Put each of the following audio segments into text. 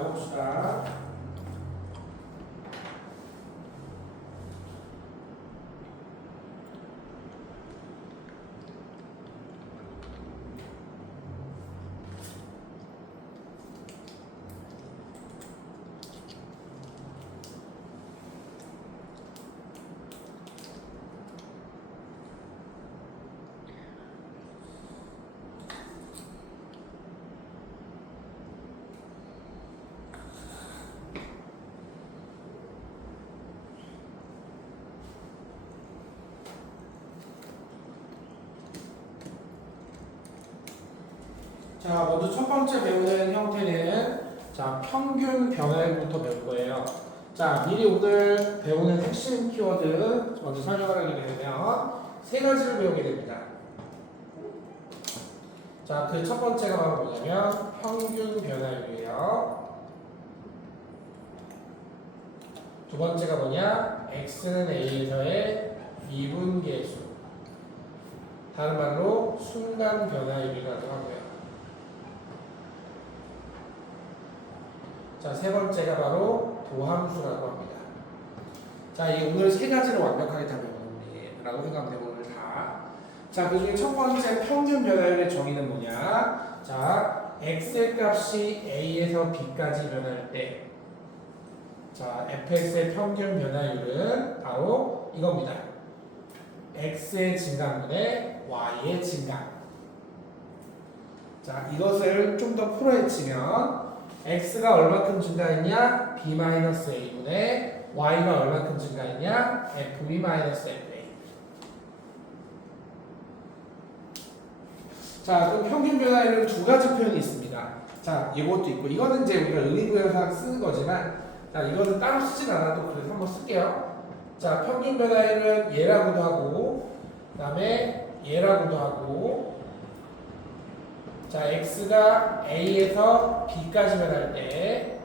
가봅시다. 자, 먼저 첫 번째 배우는 형태는 평균 변화율부터 배울 거예요. 자, 미리 오늘 배우는 핵심 키워드 먼저 설명을 하게 되면 세 가지를 배우게 됩니다. 자, 그 첫 번째가 바로 뭐냐면 평균 변화율이에요. 두 번째가 뭐냐? x는 a에서의 미분계수. 다른 말로 순간 변화율이라고 하고요. 자, 세 번째가 바로 도함수라고 합니다. 자, 이 오늘 세 가지를 완벽하게 다 배우는라고 생각하면 돼요, 오늘 다. 자, 그 중에 첫 번째 평균 변화율의 정의는 뭐냐? 자, x의 값이 a에서 b까지 변할 때, 자, fx의 평균 변화율은 바로 이겁니다. x의 증가분의 y의 증가. 자, 이것을 좀 더 풀어헤치면 x가 얼마큼 증가했냐? b-a분의 y가 얼마큼 증가했냐? fb-fa. 자, 그럼 평균 변화율은 두 가지 표현이 있습니다. 자, 이것도 있고, 이거는 이제 우리가 의미부여상 쓰는 거지만, 자, 이거는 따로 쓰진 않아도 그래서 한번 쓸게요. 자, 평균 변화율은 얘라고도 하고, 그 다음에 얘라고도 하고, 자, x가 a에서 b까지 변할 때,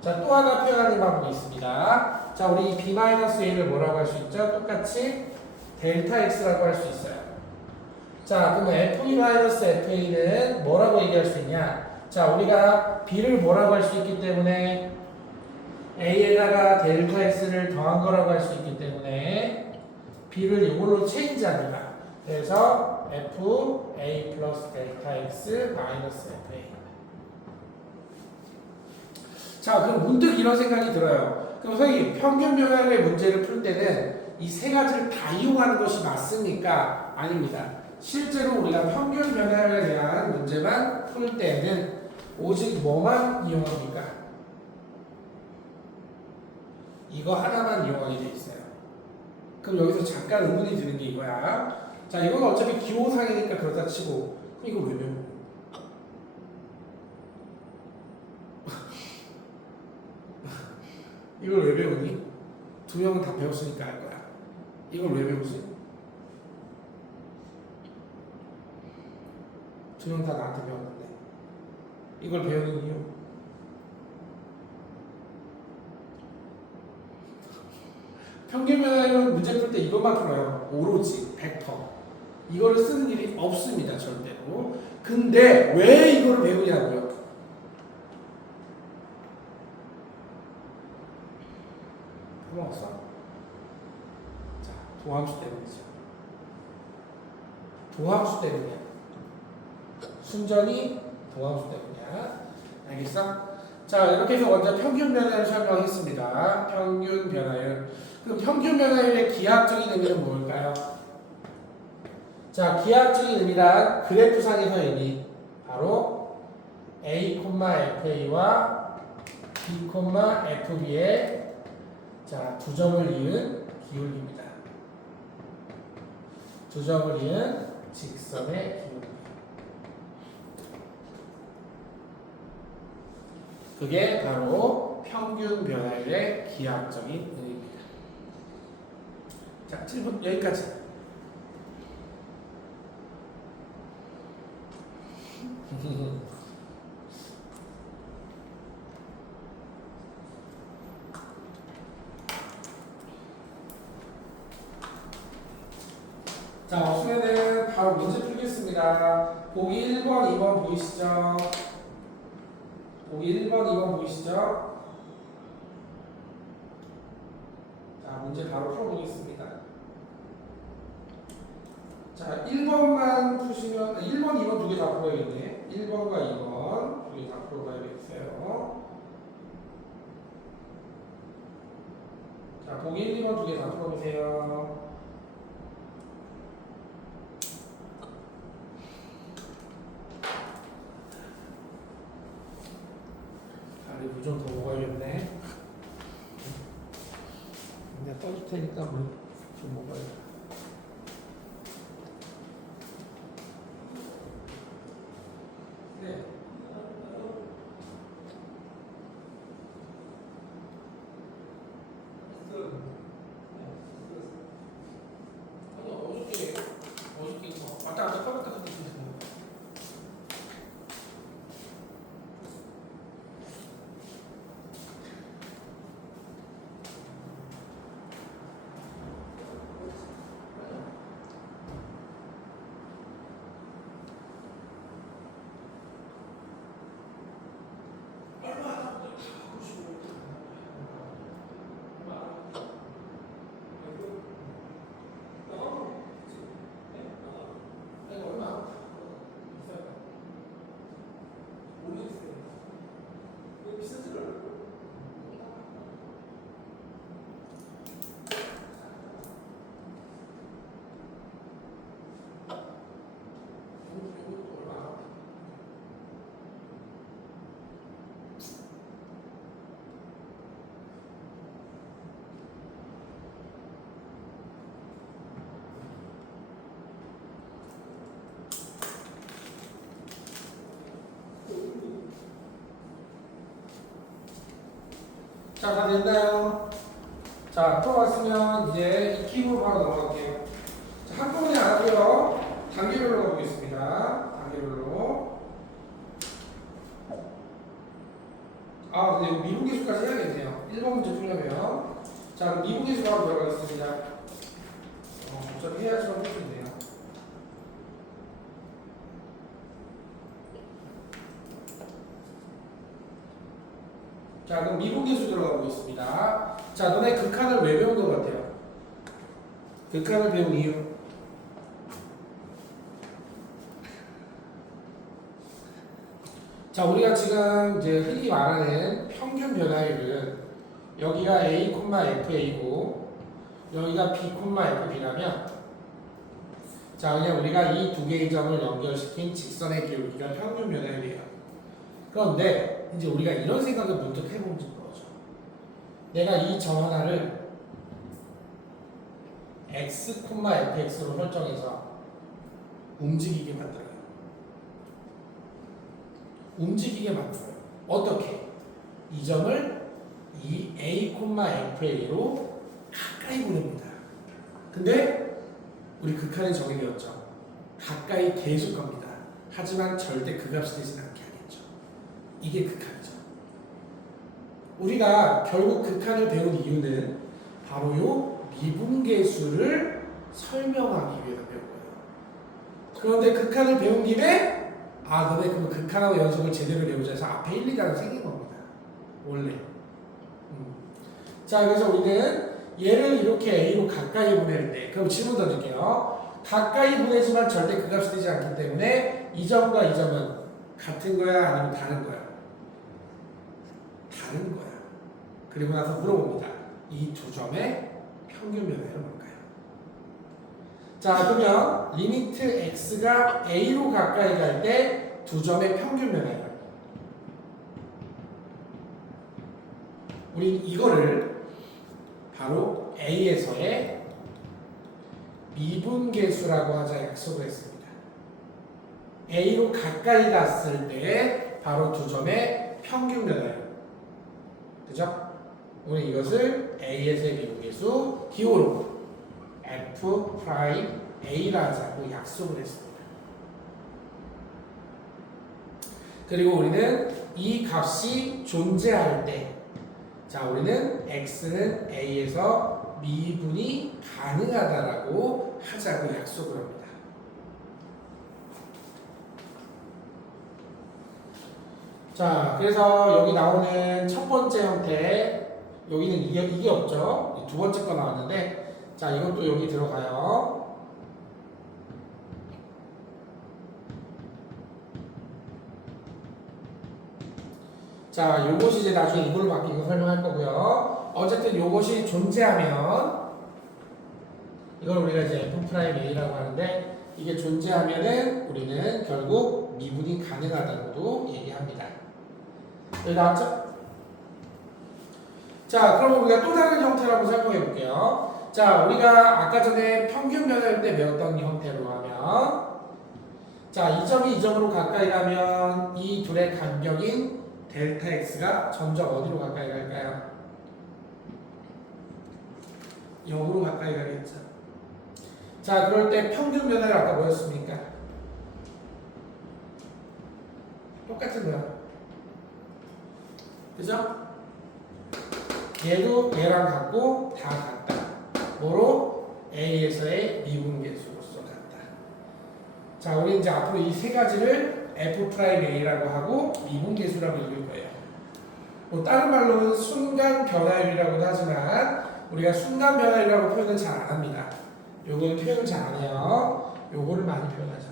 자, 또 하나 표현하는 방법이 있습니다. 자, 우리 이 b-a를 뭐라고 할 수 있죠? 똑같이 델타 x라고 할 수 있어요. 자, 그럼 fb-fa는 뭐라고 얘기할 수 있냐? 자, 우리가 b를 뭐라고 할 수 있기 때문에 a에다가 델타 x를 더한 거라고 할 수 있기 때문에 b를 이걸로 체인지합니다. 그래서 fa 플러스 델타 x 마이너스 fa. 자, 그럼 문득 이런 생각이 들어요. 그럼 선생님, 평균 변화율의 문제를 풀 때는 이 세 가지를 다 이용하는 것이 맞습니까? 아닙니다. 실제로 우리가 평균 변화율에 대한 문제만 풀 때는 오직 뭐만 이용합니까? 이거 하나만 이용하게 돼 있어요. 그럼 여기서 잠깐 의문이 드는 게 이거야. 자, 이건 어차피 기호상이니까 그렇다 치고, 그럼 이걸 왜 배우는 거야? 이걸 왜 배우니? 두 명은 다 배웠으니까 알 거야. 이걸 왜 배우지? 두 명 다 나한테 배웠는데. 이걸 배우는 이유? 평균 변화율은 문제 풀 때 이것만 풀어요. 오로지 100%. 이거를 쓰는 일이 없습니다, 절대로. 근데 왜 이거를 배우냐고요? 없어? 자, 도함수 때문이죠. 도함수 때문이야. 순전히 도함수 때문이야. 알겠어? 자, 이렇게 해서 먼저 평균 변화율 설명했습니다. 평균 변화율. 그럼 평균 변화율의 기하학적인 의미는 뭘까요? 자, 기하학적인 의미란 그래프상에서 의미. 바로 a, fa와 b, fb의 자, 두 점을 이은 기울기입니다. 두 점을 이은 직선의 기울기. 그게 바로 평균 변화율의 기하학적인 의미입니다. 자, 질문 여기까지. 자, 없으면은 바로 문제 풀겠습니다. 보기 1번, 2번 보이시죠? 보기 1번, 2번 보이시죠? 자, 문제 바로 풀어보겠습니다. 자, 1번만 푸시면, 1번, 2번 두 개 다 풀어야겠네. 1번과 2번 두 개 다 풀어봐야겠어요. 자, 보기 1, 2번 두 개 다 풀어보세요. 다리 물 좀 더 먹어야겠네. 내가 떠줄 테니까 물 좀 먹어야겠다. 네. 아니, 어저께 이거 왔다 갔다 왔다 갔다 했는데. 자, 다 됐나요? 자, 풀어봤으면 이제 익힘으로 바로 넘어갈게요. 자, 한꺼번에 안 하고요. 단계별로 가보겠습니다. 단계별로. 아, 근데 이거 미분계수까지 해야겠네요. 1번 문제 풀려면. 자, 그럼 미분계수 바로 들어가겠습니다. 어차피 해야지만 풀 수 있네요. 자, 그럼 미분계수 들어가 보겠습니다. 자, 너네 극한을 왜 배운 것 같아요? 극한을 배운 이유. 자, 우리가 지금 이제 흔히 말하는 평균 변화율은 여기가 A, FA고 여기가 B, FB라면 자, 그냥 우리가 이 두 개의 점을 연결시킨 직선의 기울기가 평균 변화율이에요. 그런데 이제 우리가 이런 생각을 문득 해본 거죠. 내가 이 점 하나를 x, fx로 설정해서 움직이게 만들어요. 움직이게 만들어요. 어떻게? 이 점을 이 a, fa로 가까이 보냅니다. 근데 우리 극한에 정의되었죠. 가까이 계속 갑니다. 하지만 절대 그 값이 되진 않게 하겠죠. 이게 극한이죠. 우리가 결국 극한을 배운 이유는 바로 요 미분계수를 설명하기 위해서 배운 거예요. 그런데 극한을 배운 김에 너네 그럼 극한하고 연속을 제대로 배우자 해서 앞에 1, 2단은 생긴 겁니다. 원래. 자, 그래서 우리는 얘를 이렇게 A로 가까이 보낼 때, 그럼 질문 던질게요. 가까이 보내지만 절대 그 값이 되지 않기 때문에 이 점과 이 점은 같은 거야? 아니면 다른 거야? 다른 거야. 그리고 나서 물어봅니다. 이 두 점의 평균 변화율은 뭘까요? 자, 그러면 리미트 x가 a로 가까이 갈 때 두 점의 평균 변화율. 우리 이거를 바로 a에서의 미분계수라고 하자 약속을 했습니다. a로 가까이 갔을 때 바로 두 점의 평균 변화율. 그죠? 우리 이것을 a에서의 미분계수 기호로 f 프라임 a라 하자고 약속을 했습니다. 그리고 우리는 이 값이 존재할 때, 자, 우리는 x는 a에서 미분이 가능하다라고 하자고 약속을 합니다. 자, 그래서 여기 나오는 첫 번째 형태, 여기는 이게 없죠? 두 번째 거 나왔는데, 자, 이것도 여기 들어가요. 자, 요것이 이제 나중에 이걸로 바뀐 거 설명할 거고요. 어쨌든 요것이 존재하면, 이걸 우리가 이제 F'A라고 하는데, 이게 존재하면은 우리는 결국 미분이 가능하다고도 얘기합니다. 여기 나왔죠? 자, 그럼 우리가 또 다른 형태라고 설명해 볼게요. 자, 우리가 아까 전에 평균 변화일 때 배웠던 형태로 하면, 자, 이 점이 이 점으로 가까이 가면 이 둘의 간격인 델타 x가 점점 어디로 가까이 갈까요? 0으로 가까이 가겠죠. 자, 그럴 때 평균 변화를 아까 뭐였습니까? 똑같은 거야. 그죠? 얘도 얘랑 같고 다 같다. 뭐로? A에서의 미분계수로서 같다. 자, 우리 이제 앞으로 이 세 가지를 F'A라고 하고 미분계수라고 읽을 거예요. 뭐 다른 말로는 순간 변화율이라고도 하지만 우리가 순간 변화율이라고 표현은 잘 안 합니다. 요거는 표현을 잘 안 해요. 요거를 많이 표현하죠.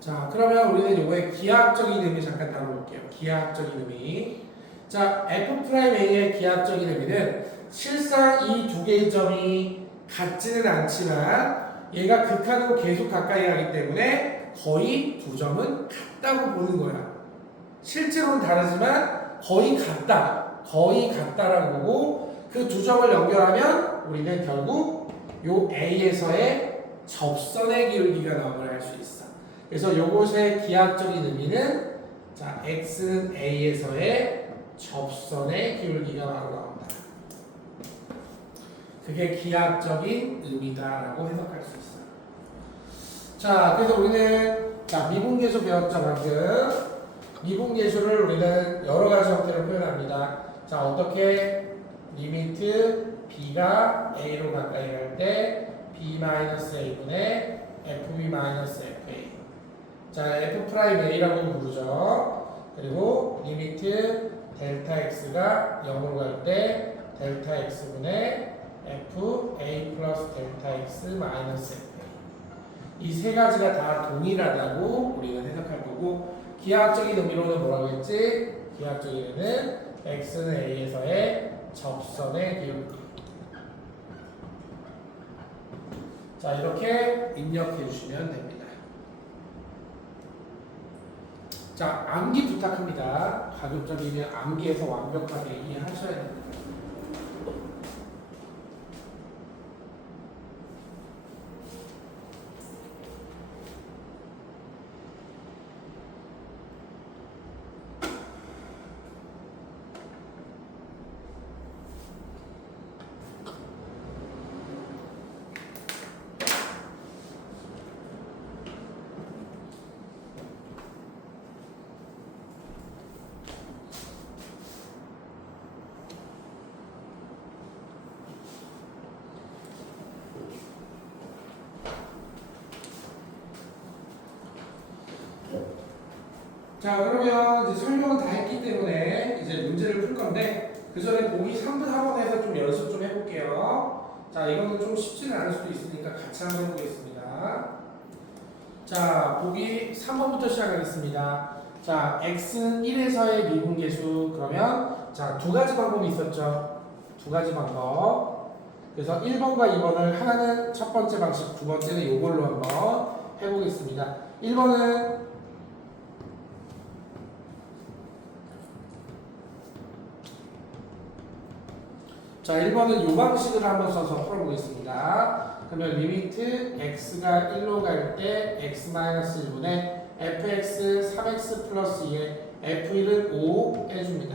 자, 그러면 우리는 요거의 기하학적인 의미 잠깐 다뤄볼게요. 기하학적인 의미. 자, F'A의 기하학적인 의미는 실상 이 두 개의 점이 같지는 않지만 얘가 극한으로 계속 가까이 가기 때문에 거의 두 점은 같다고 보는 거야. 실제로는 다르지만 거의 같다. 거의 같다라고 보고 그 두 점을 연결하면 우리는 결국 요 A에서의 접선의 기울기가 나옴을 알 수 있어. 그래서 요것의 기하학적인 의미는 자, x는 a에서의 접선의 기울기가 바로 나온다. 그게 기하학적인 의미다라고 해석할 수 있어요. 자, 그래서 우리는 자, 미분계수 배웠죠 방금. 미분계수를 우리는 여러 가지 형태로 표현합니다. 자, 어떻게 리미트 b가 a로 가까이 갈 때 b-a분의 fb-fa. 자, F'A라고 부르죠. 그리고 리미트 델타 x가 0으로 갈 때 델타 x분의 FA 플러스 델타 x 마이너스 FA. 이 세 가지가 다 동일하다고 우리는 해석할 거고, 기하학적인 의미로는 뭐라고 했지? 기하학적인 의미는 x는 a에서의 접선의 기울기. 자, 이렇게 입력해 주시면 됩니다. 자, 암기 부탁합니다. 가급적이면 암기해서 완벽하게 이해하셔야 됩니다. 자, 그러면 이제 설명은 다 했기 때문에 이제 문제를 풀 건데, 그 전에 보기 3분 학원에서 좀 연습 좀 해볼게요. 자, 이거는 좀 쉽지는 않을 수도 있으니까 같이 한번 해보겠습니다. 자, 보기 3번부터 시작하겠습니다. 자, x는 1에서의 미분계수. 그러면 자, 두 가지 방법이 있었죠. 두 가지 방법. 그래서 1번과 2번을 하나는 첫 번째 방식, 두 번째는 이걸로 한번 해보겠습니다. 1번은 자, 1번은 이 방식을 한번 써서 풀어보겠습니다. 그러면 리미트 x가 1로 갈 때 x-1분의 fx 3x 플러스 2에 f1은 5 해줍니다.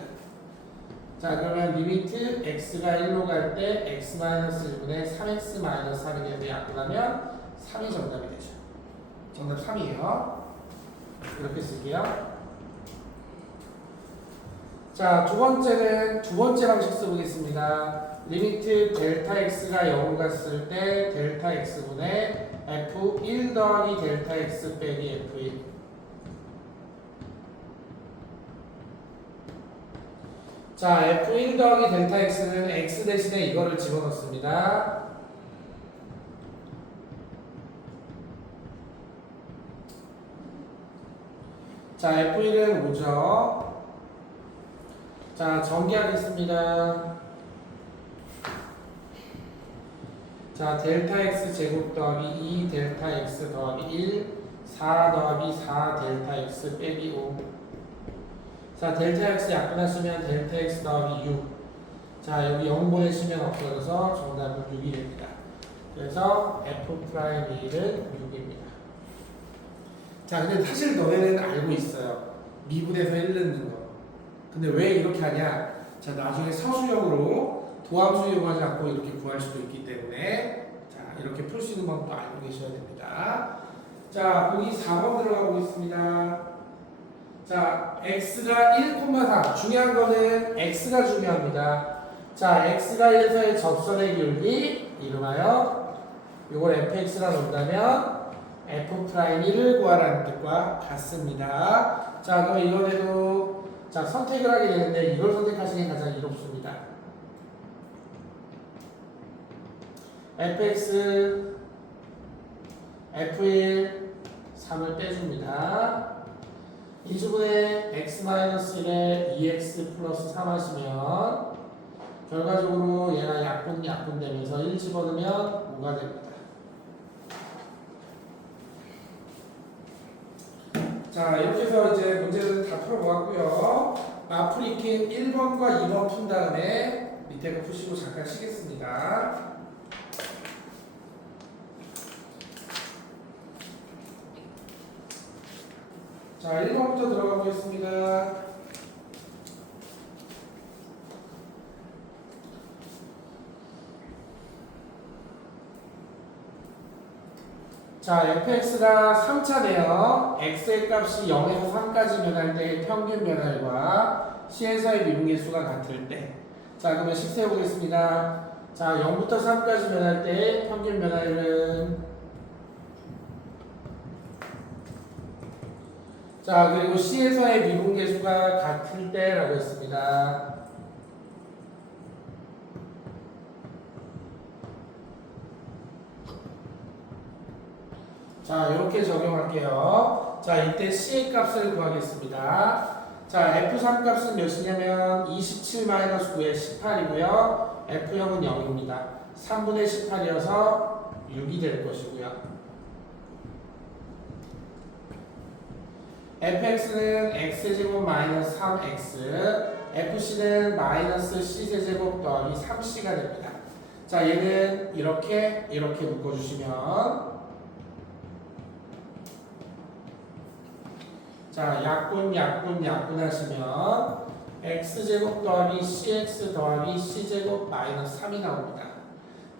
자, 그러면 리미트 x가 1로 갈 때 x-1분의 3x-3에 대해서 약분하면 3이 정답이 되죠. 정답 3이에요. 이렇게 쓸게요. 자, 두 번째는 두 번째 방식 써보겠습니다. 리미트 델타 x가 0을 갔을 때 델타 x분의 F1 더하기 델타 X 빼기 F1. 자, F1 더하기 델타 X는 X 대신에 이거를 집어넣습니다. 자, F1은 5죠. 자, 전개하겠습니다. 자, 델타 X 제곱 더하기 2 델타 X 더하기 1 4 더하기 4 델타 X 빼기 5. 자, 델타 X 약분하시면 델타 X 더하기 6. 자, 여기 0 보내시면 없어져서 정답은 6이 됩니다. 그래서 F'E는 6입니다. 자, 근데 사실 너네는 알고 있어요. 미분에서 1 넣는 거. 근데 왜 이렇게 하냐? 자, 나중에 서술형으로 도함수 이용하지 않고 이렇게 구할 수도 있기 때문에 자, 이렇게 풀 수 있는 방법도 알고 계셔야 됩니다. 자, 보기 4번 들어가 보겠습니다. 자, x가 1,4. 중요한 거는 x가 중요합니다. 자, x가 1에서의 접선의 기울기 이름하여 이걸 fx라 놓는다면 F'E를 구하라는 뜻과 같습니다. 자, 그럼 이번에도 자, 선택을 하게 되는데 이걸 선택하시는 게 가장 이롭습니다. fx, f1, 3을 빼줍니다. 인수분해 x-1에 2x 플러스 3 하시면 결과적으로 얘가 약분 되면서 1 집어넣으면 5가 됩니다. 자, 이렇게 해서 이제 문제는 다 풀어보았고요. 마프리킨 1번과 2번 푼 다음에 밑에 거 푸시고 잠깐 쉬겠습니다. 자, 1번부터 들어가 보겠습니다. 자, fx가 3차네요. x의 값이 0에서 3까지 변할 때의 평균 변화율과 c에서의 미분계수가 같을 때. 자, 그러면 식 세워보겠습니다. 자, 0부터 3까지 변할 때의 평균 변화율은 자, 그리고 c에서의 미분계수가 같을 때라고 했습니다. 자, 이렇게 적용할게요. 자, 이때 C의 값을 구하겠습니다. 자, F3 값은 몇이냐면 27-9의 18이고요. F0은 0입니다. 3분의 18이어서 6이 될 것이고요. fx는 x제곱 마이너스 3x, fc는 마이너스 c제곱 더하기 3c가 됩니다. 자, 얘는 이렇게 묶어주시면 자, 약분 하시면 x제곱 더하기 cx 더하기 c제곱 마이너스 3이 나옵니다.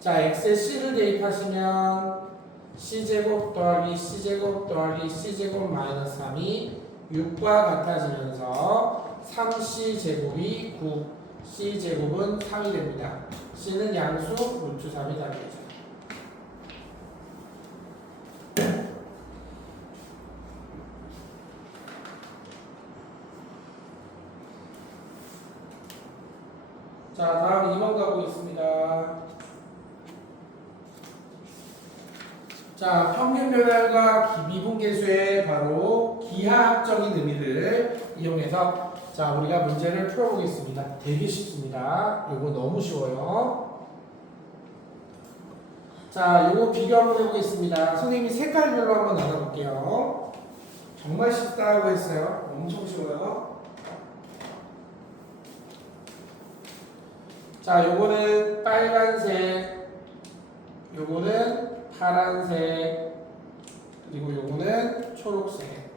자, x에 c를 대입하시면 c제곱 더하기 c제곱 더하기 c제곱 마이너스 3이 6과 같아지면서 3c제곱이 9, c제곱은 3이 됩니다. c는 양수, 루트 3이 답이죠. 자, 다음 2번 가보겠습니다. 자, 평균 변화율과 미분계수의 바로 기하학적인 의미를 이용해서 자, 우리가 문제를 풀어보겠습니다. 되게 쉽습니다. 요거 너무 쉬워요. 자, 요거 비교 한번 해보겠습니다. 선생님이 색깔별로 한번 나눠볼게요. 정말 쉽다고 했어요. 엄청 쉬워요. 자, 요거는 빨간색, 요거는 파란색, 그리고 요거는 초록색.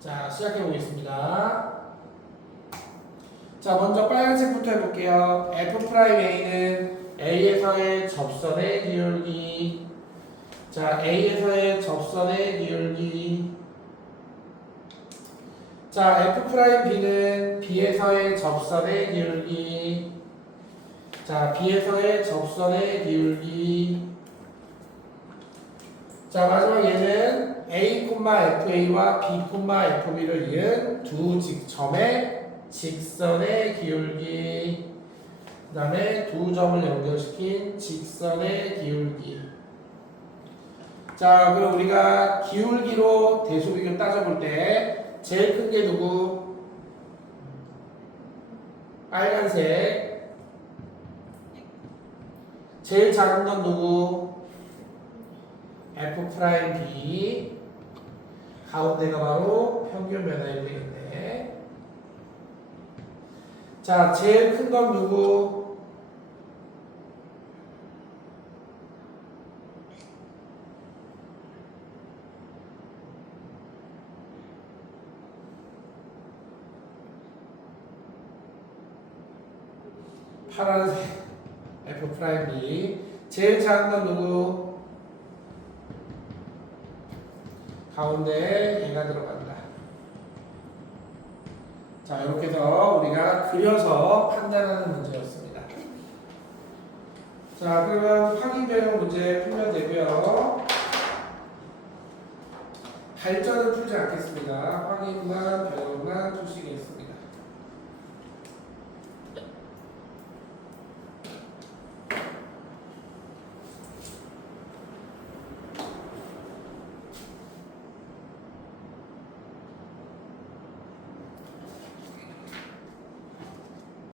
자, 시작해 보겠습니다. 자, 먼저 빨간색부터 해볼게요. F'A는 A에서의 접선의 기울기. 자, A에서의 접선의 기울기. 자, F'B는 B에서의 접선의 기울기. 자, B에서의 접선의 기울기. 자, 마지막 얘는 A, FA와 B, FB를 이은 두 직점의 직선의 기울기. 그 다음에 두 점을 연결시킨 직선의 기울기. 자, 그럼 우리가 기울기로 대소비교 따져볼 때 제일 큰 게 누구? 빨간색. 제일 작은 건 누구? F'B. 가운데가 바로 평균 변화율이 되겠네. 자, 제일 큰 건 누구? 파란색 F'B. 제일 작은 건 누구? 가운데 얘가 들어간다. 자, 이렇게 해서 우리가 그려서 판단하는 문제였습니다. 자, 그러면 확인 변형 문제 풀면 되고요. 발전은 풀지 않겠습니다. 확인만 변형